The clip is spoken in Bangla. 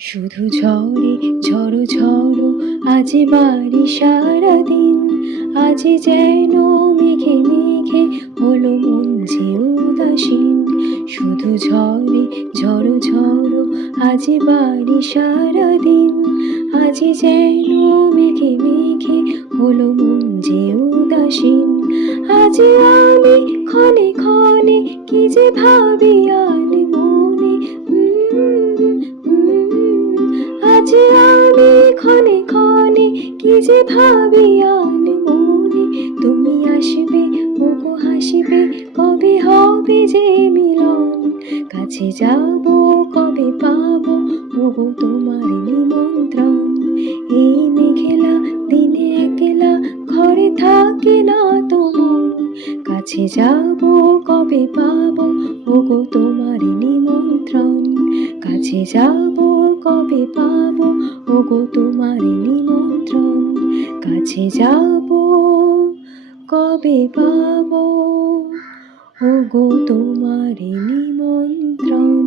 শুধু ঝরে ঝড়ো ঝড়ো আজ বাড়ি সারাদিন, আজ যেন মেঘে মেঘে হলো মন যে উদাসীন। শুধু ঝরে ঝড়ো ঝড়ো আজ বাড়ি সারাদিন, আজ যেন মেঘে মেঘে হলো মন যে উদাসীন। আজ আমি ক্ষণে ক্ষণে কি যে ভাবি আর মনে, আজ আমি ক্ষণে ক্ষণে কি যে ভাবি আর মনে। তুমি আসবে ওগো হাসবে, কবে হবে যে মিলন। কাছে যাব কবে পাবো ওগো তোমার নিমন্ত্রণ। এই মেঘলা দিনে একলা ঘরে থাকে না তো মন। কাছে যাব কবে পাবো ওগো তোমার নিমন্ত্রণ। কাছে যাব কবে পাবো ওগো তোমার নিমন্ত্রণ। কাছে যাব কবে পাবো ওগো তোমার নিমন্ত্রণ।